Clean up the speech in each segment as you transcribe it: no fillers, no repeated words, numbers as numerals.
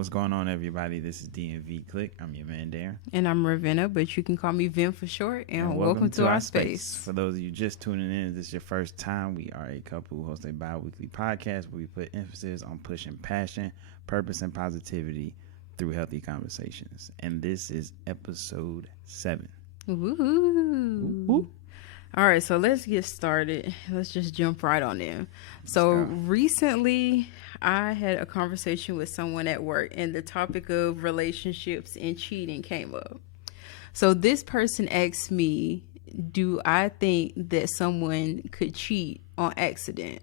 What's going on, everybody? This is DMV Click. I'm your man, Darren. And I'm Ravenna, but you can call me Vim for short. And welcome to our space. For those of you just tuning in, if this is your first time, we are a couple who host a bi-weekly podcast where we put emphasis on pushing passion, purpose, and positivity through healthy conversations. And this is episode 7. Woohoo! Woo-hoo. All right, so let's get started. Let's just jump right on in. So recently, I had a conversation with someone at work, and the topic of relationships and cheating came up. So this person asked me, do I think that someone could cheat on accident?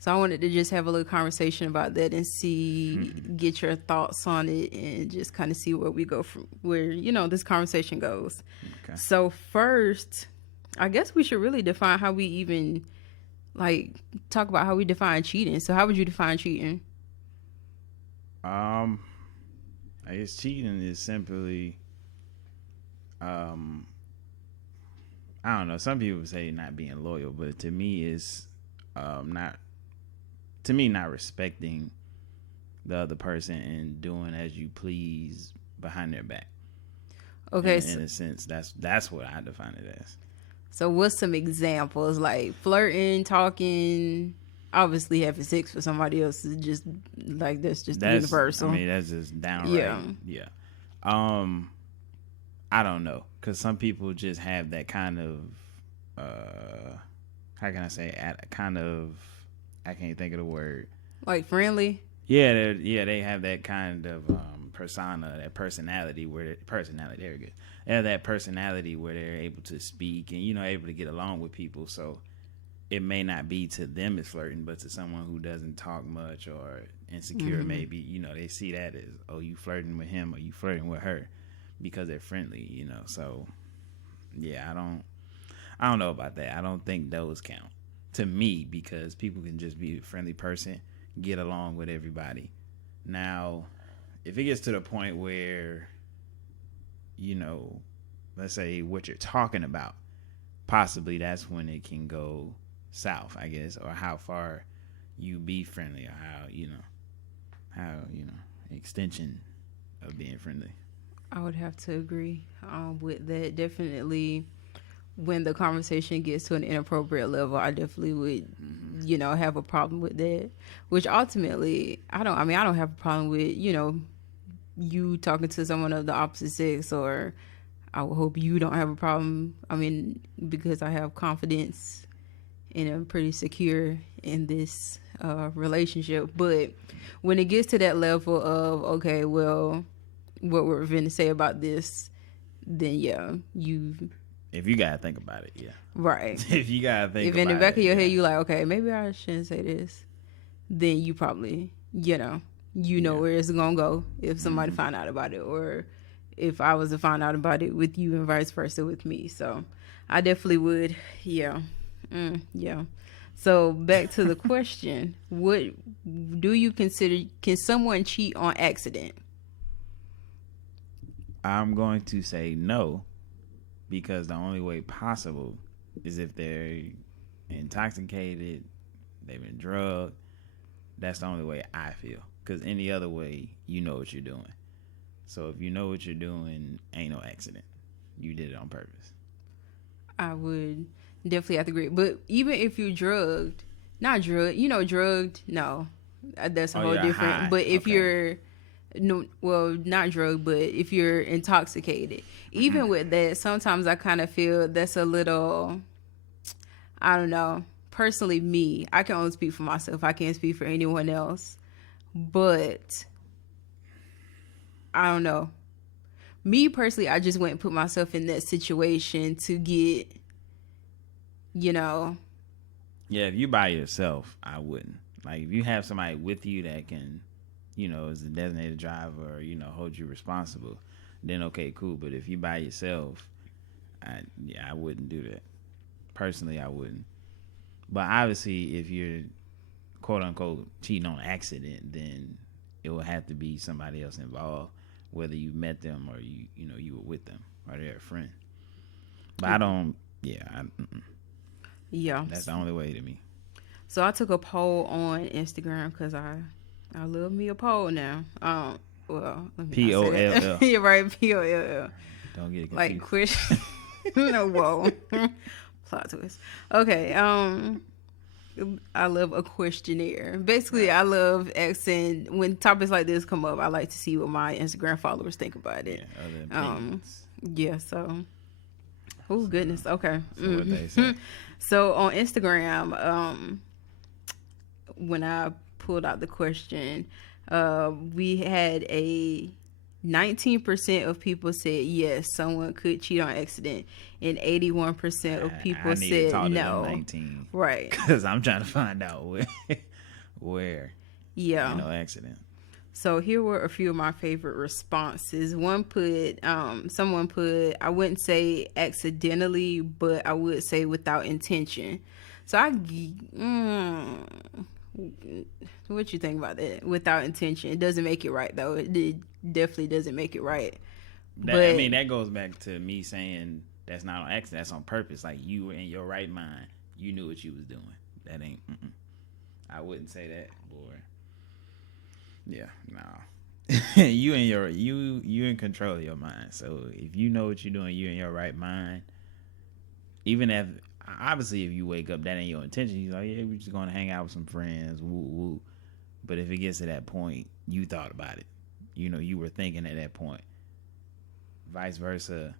So I wanted to just have a little conversation about that and get your thoughts on it and just kind of see where we go from where, this conversation goes. Okay. So first, I guess we should really define how we even talk about how we define cheating. So how would you define cheating? I guess cheating is simply, I don't know. Some people say not being loyal, but to me is not respecting the other person and doing as you please behind their back. Okay, in a sense, that's what I define it as. So what's some examples? Like flirting, talking, obviously having sex with somebody else is just that's universal. I mean, that's just downright. Yeah. I don't know, because some people just have that kind of how can I say, I can't think of the word. Like friendly? Yeah, they have that kind of persona, that personality there we go. They have that personality where they're able to speak and, able to get along with people. So it may not be to them as flirting, but to someone who doesn't talk much or insecure, maybe, they see that as, oh, you flirting with him or you flirting with her because they're friendly, So, yeah, I don't know about that. I don't think those count to me, because people can just be a friendly person, get along with everybody. Now, if it gets to the point where, let's say what you're talking about, possibly that's when it can go south, I guess, or how far you be friendly, or how extension of being friendly. I would have to agree with that. Definitely, when the conversation gets to an inappropriate level, I definitely would, have a problem with that. Which ultimately, I don't have a problem with, you talking to someone of the opposite sex, or I would hope you don't have a problem. I mean, because I have confidence and I'm pretty secure in this relationship. But when it gets to that level of, okay, well, what we're going to say about this, then if you gotta think about it, yeah. Right. If you gotta think about it. If in the back of your head you like, okay, maybe I shouldn't say this, then you probably, where it's gonna go if somebody find out about it, or if I was to find out about it with you and vice versa with me. So I definitely would, yeah. So back to the question, what do you consider, can someone cheat on accident? I'm going to say no, because the only way possible is if they're intoxicated, they've been drugged. That's the only way I feel. Because any other way, you know what you're doing. So if you know what you're doing, ain't no accident. You did it on purpose. I would definitely have to agree. But even if you're drugged, not drugged, no. That's a whole different. High. But if you're... No, well, not drugged, but if you're intoxicated, even with that, sometimes I kind of feel that's a little, I don't know. Personally, me, I can only speak for myself. I can't speak for anyone else. But I don't know. Me personally, I just wouldn't put myself in that situation to get, Yeah, if you by yourself, I wouldn't. Like, if you have somebody with you that can, is a designated driver, or, hold you responsible, then okay, cool. But if you by yourself, I wouldn't do that. Personally, I wouldn't. But obviously, if you're quote unquote cheating on accident, then it will have to be somebody else involved, whether you met them or you were with them or they're a friend. But I don't. Yeah, that's the only way to me. So I took a poll on Instagram because I love me a poll now. Well, let me P not O say that. L L. You're right, POLL. Don't get it confused. Like question. No, whoa. Plot twist. Okay. I love a questionnaire. Basically, I love asking when topics like this come up. I like to see what my Instagram followers think about it. Yeah, other opinions. Yeah. So. Oh goodness. Okay. So what they say. So on Instagram, when I pulled out the question, we had a 19% of people said yes, someone could cheat on accident, and 81% of people said no. 19, right? Because I'm trying to find out where. Yeah. Accident. So here were a few of my favorite responses. Someone put, I wouldn't say accidentally, but I would say without intention. So what you think about that? Without intention, it doesn't make it right though. It definitely doesn't make it right. That goes back to me saying that's not on accident. That's on purpose. Like you were in your right mind, you knew what you was doing. That ain't. I wouldn't say that, boy. Yeah, no. you in control of your mind. So if you know what you're doing, you in your right mind. Even if obviously if you wake up, that ain't your intention. You're like, yeah, we're just gonna hang out with some friends, woo woo. But if it gets to that point, you thought about it. You were thinking at that point. Vice versa,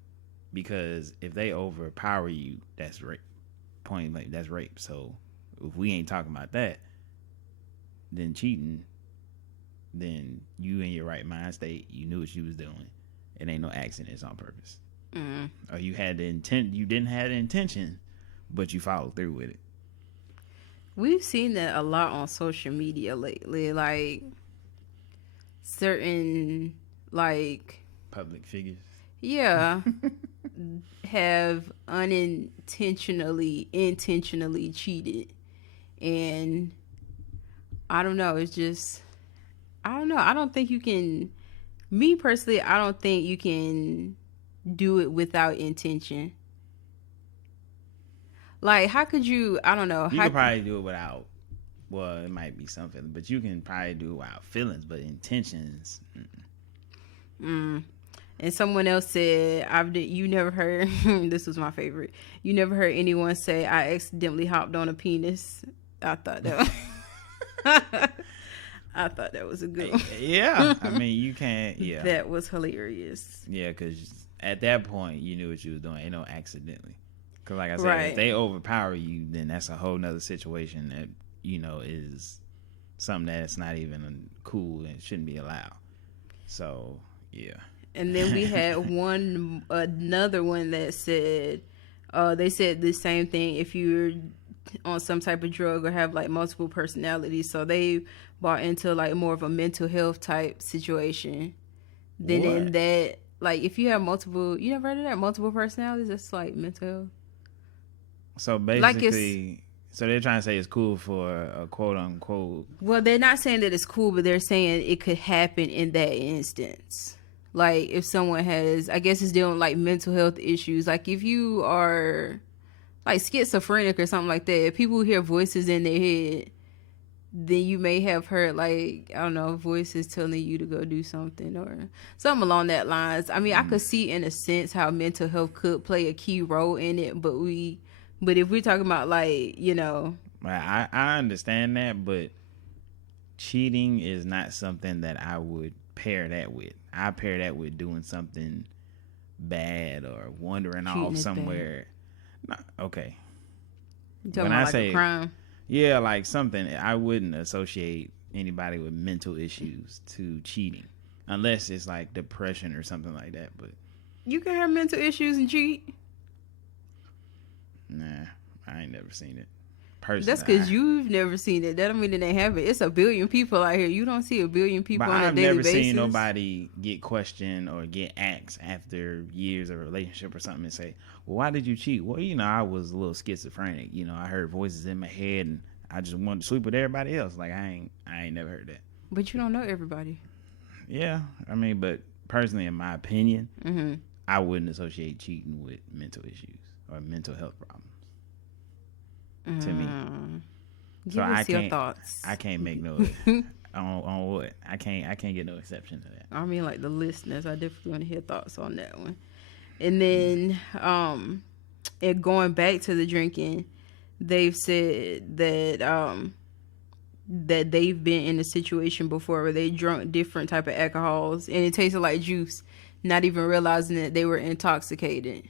because if they overpower you, that's rape. Point blank, that's rape. So if we ain't talking about that, then cheating. Then you in your right mind state, you knew what you was doing. It ain't no accident, it's on purpose. Or you had the intent, you didn't have the intention, but you followed through with it. We've seen that a lot on social media lately, like certain public figures. Yeah. have intentionally cheated. And I don't know, it's just I don't know. I don't think you can. Me personally, I don't think you can do it without intention. Like, how could you? I don't know. You could probably do it without. Well, it might be something, but you can probably do it without feelings, but intentions. And someone else said, "You never heard." This was my favorite. You never heard anyone say, "I accidentally hopped on a penis." I thought that. I thought that was a good one. Yeah. I mean, you can't. Yeah. That was hilarious. Yeah, because at that point, you knew what you was doing. Ain't no accidentally. Because like I said, right. If they overpower you, then that's a whole nother situation that, is something that's not even cool and shouldn't be allowed. So, yeah. And then we had another one that said, they said the same thing if you're on some type of drug or have like multiple personalities. So they bought into like more of a mental health type situation. Then in that, like if you have multiple, you never heard of that? Multiple personalities? That's like mental health. So basically, so they're trying to say it's cool for a quote unquote. Well, they're not saying that it's cool, but they're saying it could happen in that instance. Like if someone has, I guess it's dealing with like mental health issues. Like if you are like schizophrenic or something like that, if people hear voices in their head, then you may have heard like, I don't know, voices telling you to go do something or something along that lines. I mean, I could see in a sense how mental health could play a key role in it, but if we're talking about like, I understand that, but cheating is not something that I would pair that with. I pair that with doing something bad or wandering off somewhere. No, okay. You talking about like a crime? Yeah, like something. I wouldn't associate anybody with mental issues to cheating, unless it's like depression or something like that. But you can have mental issues and cheat. Nah, I ain't never seen it. Personally, that's because you've never seen it. That don't mean that they have it. It's a billion people out here. You don't see a billion people on a daily basis. I've never seen nobody get questioned or get asked after years of a relationship or something and say, well, why did you cheat? Well, I was a little schizophrenic. I heard voices in my head and I just wanted to sleep with everybody else. Like, I ain't never heard that. But you don't know everybody. Yeah. I mean, but personally, in my opinion, I wouldn't associate cheating with mental issues or mental health problems. To me. Give us your thoughts. I can't make no On what? I can't get no exception to that. I mean, like the listeners, I definitely want to hear thoughts on that one. And then, and going back to the drinking, they've said that they've been in a situation before where they drunk different type of alcohols and it tasted like juice, not even realizing that they were intoxicated.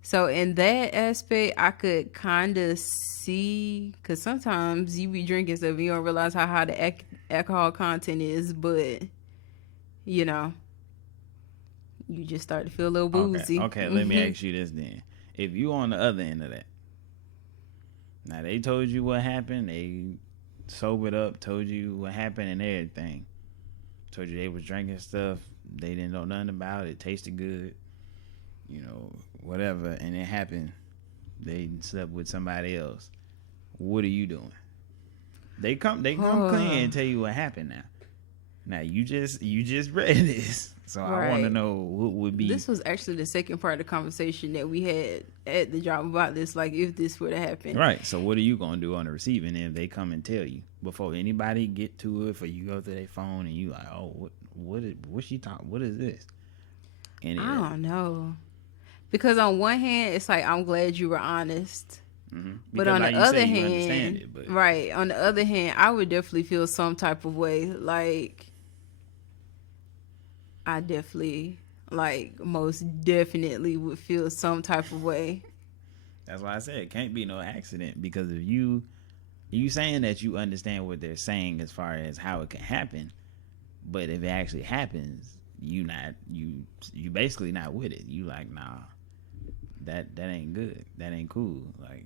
So in that aspect, I could kind of see, because sometimes you be drinking stuff and you don't realize how high the alcohol content is, but you know, you just start to feel a little boozy. Okay, let me ask you this then. If you on the other end of that, now they told you what happened, they sobered up, told you what happened and everything, told you they was drinking stuff, they didn't know nothing about it, tasted good, you know, whatever, and it happened, they slept with somebody else. What are you doing? They come clean and tell you what happened now. Now you just read this. So right. I want to know what would be. This was actually the second part of the conversation that we had at the job about this, like if this would have happened. Right. So what are you going to do on the receiving end if they come and tell you before anybody get to it, or you go to their phone and you like, oh, what she talking? What is this? And I don't know. Because on one hand, it's like, I'm glad you were honest. Mm-hmm. But on the other hand, right. On the other hand, I would definitely feel some type of way. Like, I definitely, like, most definitely would feel some type of way. That's why I said it can't be no accident, because if you saying that you understand what they're saying as far as how it can happen, but if it actually happens, you basically not with it. You like, nah, that ain't good. That ain't cool. Like,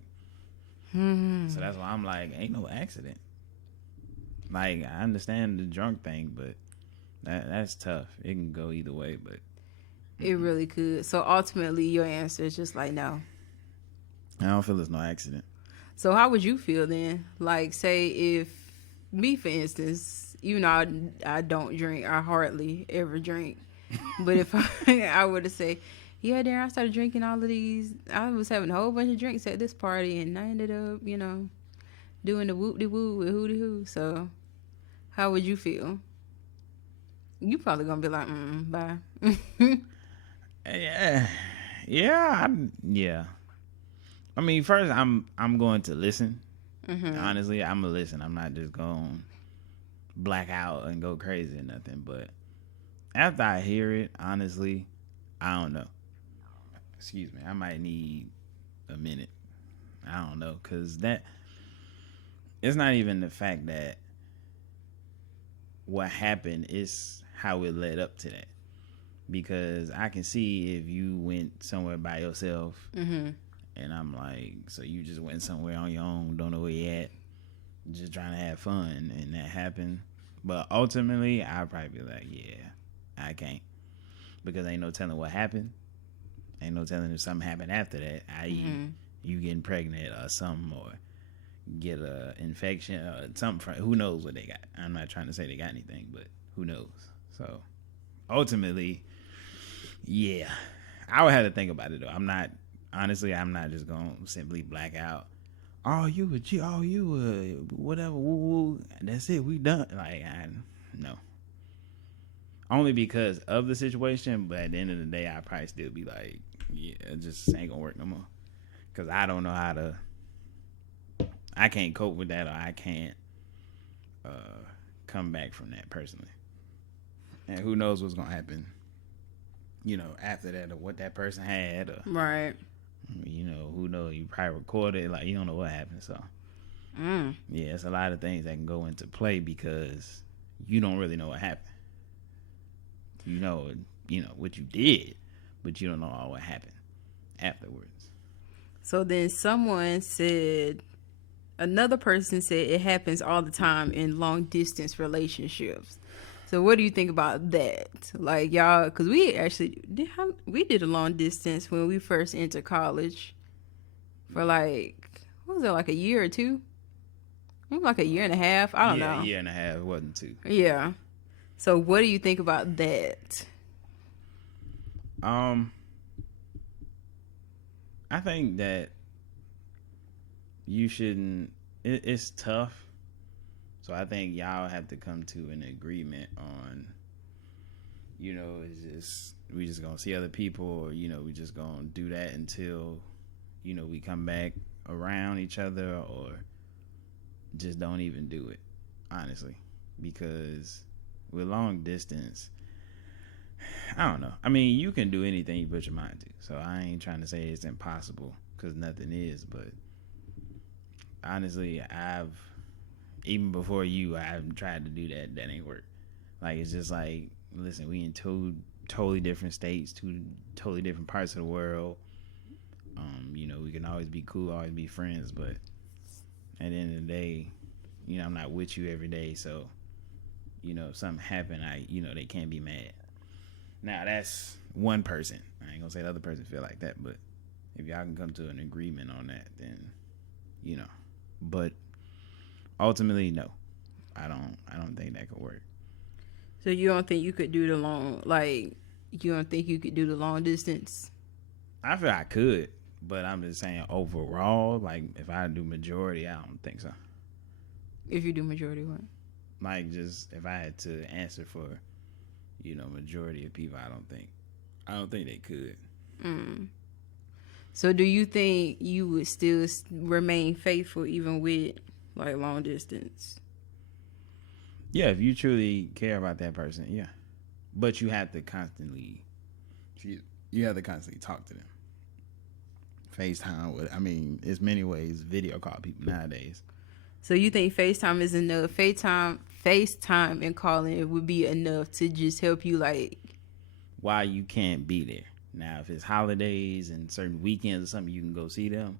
so that's why I'm like, ain't no accident. Like, I understand the drunk thing, but that's tough. It can go either way, but it really could. So ultimately, your answer is just like, no. I don't feel it's no accident. So how would you feel then? Like, say if me, for instance, even though I don't drink, I hardly ever drink, but if I were to say, yeah, Darren, I started drinking all of these. I was having a whole bunch of drinks at this party, and I ended up, you know, doing the whoop-de-woo with hoo-de-hoo. So how would you feel? You probably gonna be like, bye. Yeah. I mean, first, I'm going to listen. Mm-hmm. Honestly, I'm gonna listen. I'm not just going to black out and go crazy or nothing. But after I hear it, honestly, I don't know. Excuse me. I might need a minute. I don't know, because it's not even the fact that what happened, is how it led up to that. Because I can see if you went somewhere by yourself, mm-hmm. and I'm like, so you just went somewhere on your own, don't know where you at, just trying to have fun, and that happened. But ultimately, I'd probably be like, yeah, I can't. Because ain't no telling what happened. Ain't no telling if something happened after that, i.e. Mm-hmm. you getting pregnant or something, or get a infection or something. Who knows what they got? I'm not trying to say they got anything, but who knows? So ultimately, yeah, I would have to think about it though. I'm not just gonna simply black out. Oh, you whatever. Woo, that's it. We done. Like, no. Only because of the situation, but at the end of the day, I'd probably still be like, yeah, it just ain't gonna work no more. Because I don't know how to. I can't cope with that, or I can't come back from that personally. And who knows what's gonna happen, you know, after that, or what that person had, or right. You know, who knows? You probably recorded, like, you don't know what happened. So yeah, it's a lot of things that can go into play because you don't really know what happened. You know what you did, but you don't know all what happened afterwards. So then another person said it happens all the time in long distance relationships. So what do you think about that? Like, y'all, because we actually did a long distance when we first entered college for like, what was it, like a year or two? Maybe like a year and a half. I don't know. A year and a half, it wasn't two. Yeah. So what do you think about that? I think that you shouldn't. It's tough So I think y'all have to come to an agreement on, we just gonna see other people, or we just gonna do that until we come back around each other, or just don't even do it, honestly. Because with long distance, I don't know. I mean, you can do anything you put your mind to. So I ain't trying to say it's impossible, because nothing is. But honestly, even before you, I've tried to do that. That ain't work. Like, it's just like, listen, we in two totally different states, two totally different parts of the world. We can always be cool, always be friends, but at the end of the day, I'm not with you every day. So, if something happened, they can't be mad. Now, that's one person. I ain't gonna say the other person feel like that, but if y'all can come to an agreement on that, then, but ultimately, no, I don't think that could work. So you don't think you could do the long distance? I feel I could, but I'm just saying overall, like, if I do majority, I don't think so. If you do majority, what? Like, just if I had to answer for, majority of people, I don't think they could. So do you think you would still remain faithful even with like long distance? Yeah, if you truly care about that person, yeah. But you have to constantly talk to them. FaceTime, there's many ways video call people nowadays. So you think FaceTime is enough? FaceTime and calling it would be enough to just help you, like, while you can't be there. Now, if it's holidays and certain weekends or something, you can go see them,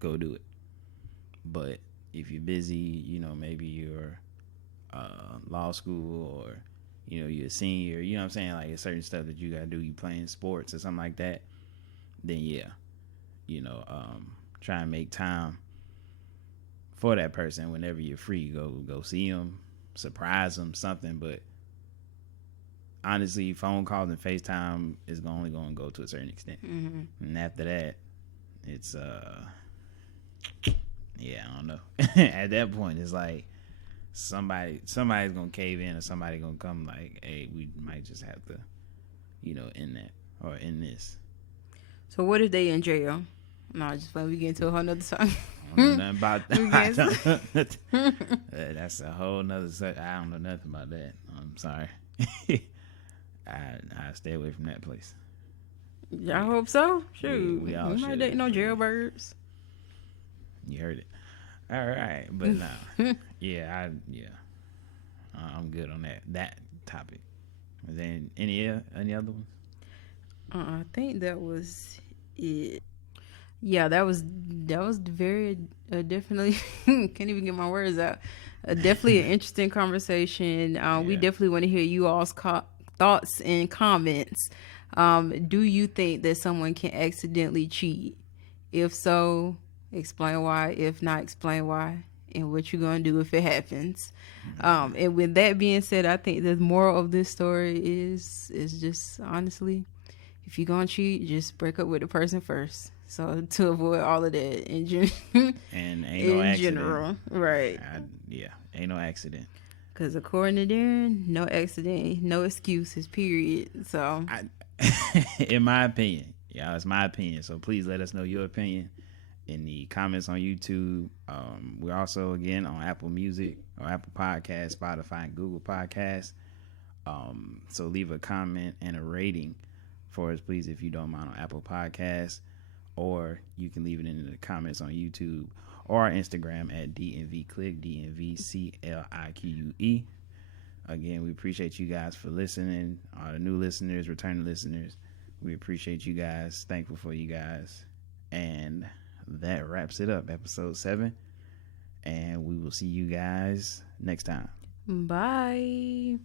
go do it. But if you're busy, maybe you're law school, or you're a senior, you know what I'm saying, like, it's certain stuff that you gotta do, you playing sports or something like that, then yeah, try and make time for that person whenever you're free. Go see them, surprise them, something. But honestly, phone calls and FaceTime is only going to go to a certain extent. And after that, it's I don't know. At that point, it's like somebody's gonna cave in, or somebody gonna come like, hey, we might just have to end that, or end this. So what if they in jail? No, just when we get into a whole nother song. I don't know nothing about that. That's a whole nother subject. I don't know nothing about that. I'm sorry. I stay away from that place. I hope so. Shoot, we all might date no jailbirds. You heard it. All right, but no, I'm good on that topic. Is there any other ones? I think that was it. Yeah, that was very definitely can't even get my words out. Definitely an interesting conversation. We definitely want to hear you all's thoughts and comments. Do you think that someone can accidentally cheat? If so, explain why. If not, explain why, and what you're gonna do if it happens. And with that being said, I think the moral of this story is just, honestly, if you're gonna cheat, just break up with the person first. So to avoid all of that in general, right? Ain't no accident. Because according to Darren, no accident, no excuses, period. So, in my opinion, it's my opinion. So please let us know your opinion in the comments on YouTube. We're also, again, on Apple Music or Apple Podcasts, Spotify, and Google Podcasts. So leave a comment and a rating for us, please, if you don't mind, on Apple Podcasts. Or you can leave it in the comments on YouTube or our Instagram at DNVClick, DNVClique. Again, we appreciate you guys for listening. All the new listeners, returning listeners, we appreciate you guys. Thankful for you guys. And that wraps it up, episode 7. And we will see you guys next time. Bye.